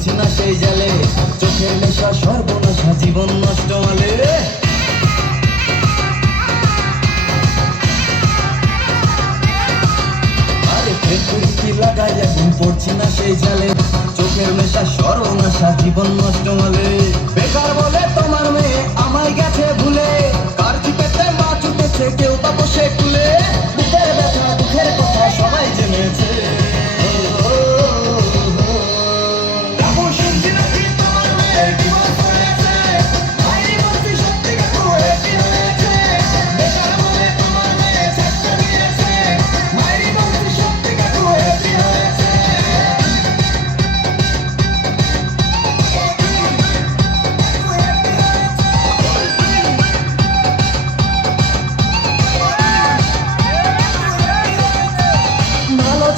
পড়ছি না সেই জালে, চোখের নেশা সর্বনাশা জীবন নষ্ট মালে। আরে ফেসবুক লাগাই এখন পড়ছি না সেই জালে, চোখের নেশা সর্বনাশা জীবন নষ্ট মালে। বেকার বলে তোমার মেয়ে আমায় গেছে ভুলে, কার চিপেতে মা চুটেছে কেউ বা বসে কুলে। বুকের ব্যথা দুঃখের কথা সবাই জেনেছে।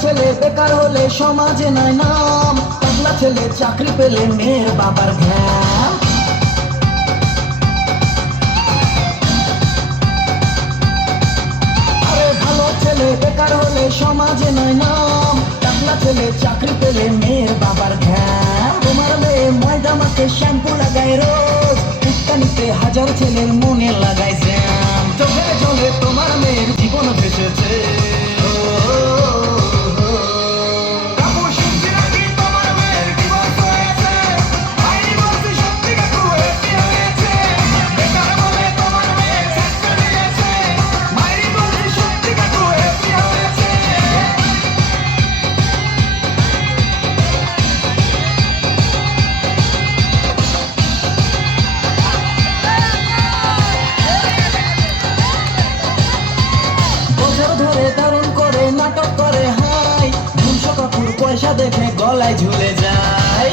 ছেলে বেকার হলে সমাজে নাই নাম, পাগলা ছেলে চাকরি পেলে মেয়ের বাবার ঘ্যাম। আরে ভালো ছেলে বেকার হলে সমাজে নাই নাম, পাগলা ছেলে চাকরি পেলে মেয়ের বাবার ঘ্যাম। তোমার মেয়ে ময়দা মাখে শ্যাম্পু লাগায় রোজ, ফুটকানিতে হাজার ছেলের মনে লাগায় জ্যাম। চোখে জলে তোমার মেয়ের জীবন ভেসেছে। নাটক করে হাই, 200 কাকুর পয়সা দেখে গলায় ঝুলে যায়।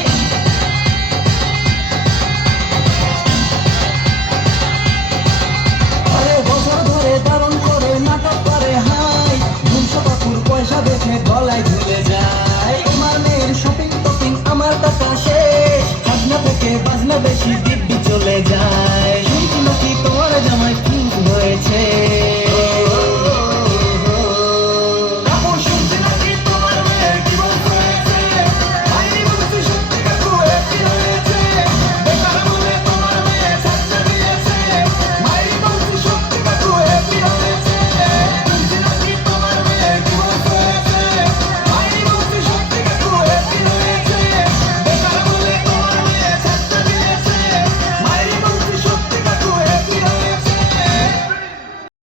আরে বছর ধরে দারুণ করে নাটক করে হাই, 200 কাকুর পয়সা দেখে গলায় ঝুলে যায়। তোমার মেয়ের শপিং টপিং আমার টাকা শেষ, খাজনা থেকে বাজনা বেশি।